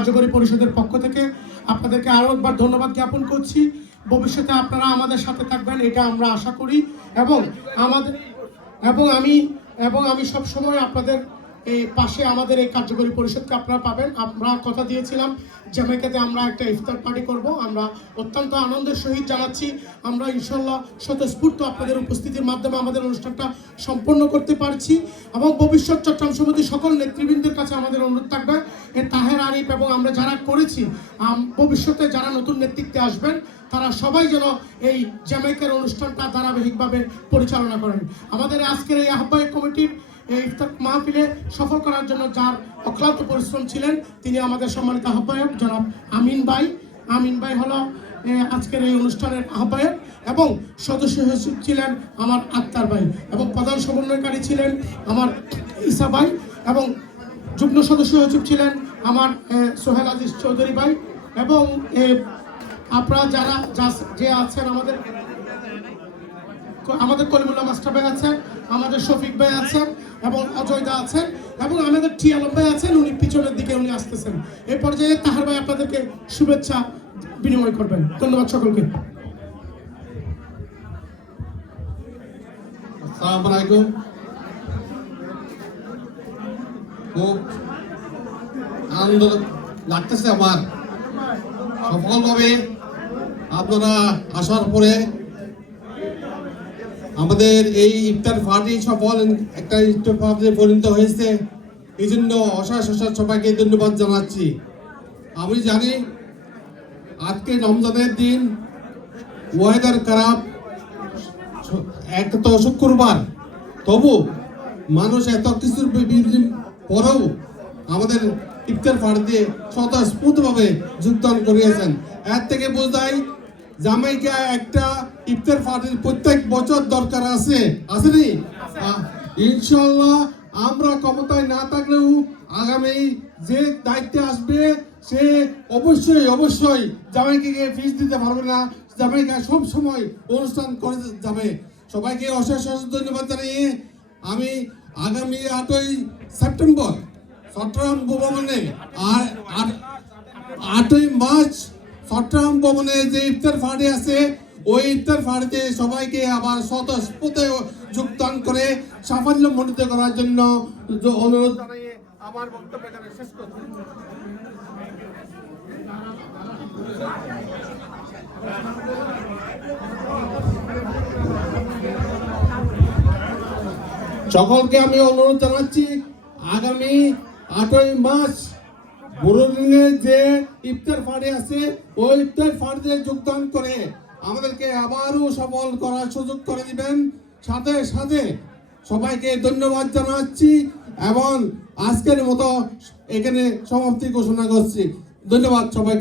কার্যকরী পরিষদের পক্ষ থেকে আপনাদেরকে আরো একবার ধন্যবাদ জ্ঞাপন করছি। ভবিষ্যতে আপনারা আমাদের সাথে থাকবেন এটা আমরা আশা করি এবং আমি সব সময় আপনাদের এই পাশে আমাদের এই কার্যকরী পরিষদকে আপনারা পাবেন। আমরা কথা দিয়েছিলাম জ্যামাইকাতে আমরা একটা ইফতার পার্টি করব। আমরা অত্যন্ত আনন্দের সহিত জানাচ্ছি আমরা ইনশাল্লাহ স্বতঃস্ফূর্ত আপনাদের উপস্থিতির মাধ্যমে আমাদের অনুষ্ঠানটা সম্পন্ন করতে পারছি। এবং ভবিষ্যৎ চট্টগ্রাম সমিতির সকল নেতৃবৃন্দের কাছে আমাদের অনুরোধ থাকবে তাহের আরিফ এবং আমরা যারা করেছি ভবিষ্যতে যারা নতুন নেতৃত্বে আসবেন তারা সবাই যেন এই জ্যামাইকার অনুষ্ঠানটা ধারাবাহিকভাবে পরিচালনা করেন। আমাদের আজকের এই আহ্বায়ক কমিটির এই ইফতার মাহফিলে সফল করার জন্য যার অক্লান্ত পরিশ্রম ছিলেন তিনি আমাদের সম্মানিত আহ্বায়ক জনাব আমিন ভাই হলো আজকের এই অনুষ্ঠানের আহ্বায়ক এবং সদস্য সচিব ছিলেন আমার আক্তার ভাই এবং প্রধান সমন্বয়কারী ছিলেন আমার ইসা ভাই এবং যুগ্ম সদস্য সচিব ছিলেন আমার সোহেল আজিজ চৌধুরী ভাই এবং আপনারা যারা যে আছেন আমাদের কলিমুল্লাহ মাস্টার ভাই আছেন, আমাদের শফিক ভাই আছেন এবং অজয় দা আছেন এবং আমাদের টি আলম ভাই আছেন, উনি পিছনের দিকে উনি আসতেছেন। এই পর্যায়ে তাহার ভাই আপনাদেরকে শুভেচ্ছা বিনিময় করবেন। ধন্যবাদ সকলকে। আসসালামু আলাইকুম। খুব আনন্দ লাগতেছে আমার সফলভাবে আপনারা আসার পরে আমাদের এই ইফতার পার্টি সফল একটা ইফতার পার্টিতে পরিণত হয়েছে। এই জন্য অশেষ সবাইকে ধন্যবাদ জানাচ্ছি। আমি জানি আজকে রমজানের দিন ওয়েদার খারাপ, একটা তো শুক্রবার, তবু মানুষ এত কিছুর পরেও আমাদের ইফতার পার্টিতে স্বতঃস্ফূর্তভাবে যোগদান করিয়েছেন। এর থেকে বোঝায় জামাইকা একটা ইফতার পার্টির প্রত্যেক বছর দরকার আসেনি। ইনশাল্লাহ আমরা ক্ষমতায় না থাকলেও আগামী যে দায়িত্বে আসবে সে অবশ্যই জামাইকে ফিস দিতে পারবে না। জামাইকা সব সময় অনুষ্ঠান করে যাবে। সবাইকে অশেষ ধন্যবাদ জানিয়ে আমি আগামী 8ই সেপ্টেম্বর চট্টগ্রাম ভবনে আর 8ই মার্চ চট্টগ্রাম ভবনে যে ইফতার পার্টি আছে ওই ইফতার পার্টিতে সবাইকে আবার স্বতঃস্ফূর্ত যোগদান করে সাফল্য মণ্ডিত করার জন্য অনুরোধ জানিয়ে আমার বক্তব্য এখানে শেষ করছি। সকলকে আমি অনুরোধ জানাচ্ছি আগামী 8ই মার্চ বুরুলিনে যে ইফতার পার্টি আছে ওই ইফতার পার্টিতে যোগদান করে আমাদেরকে আবারও সফল করার সুযোগ করে দিবেন। সাথে সাথে সবাইকে ধন্যবাদ জানাচ্ছি এবং আজকের মতো এখানে সমাপ্তি ঘোষণা করছি। ধন্যবাদ সবাই।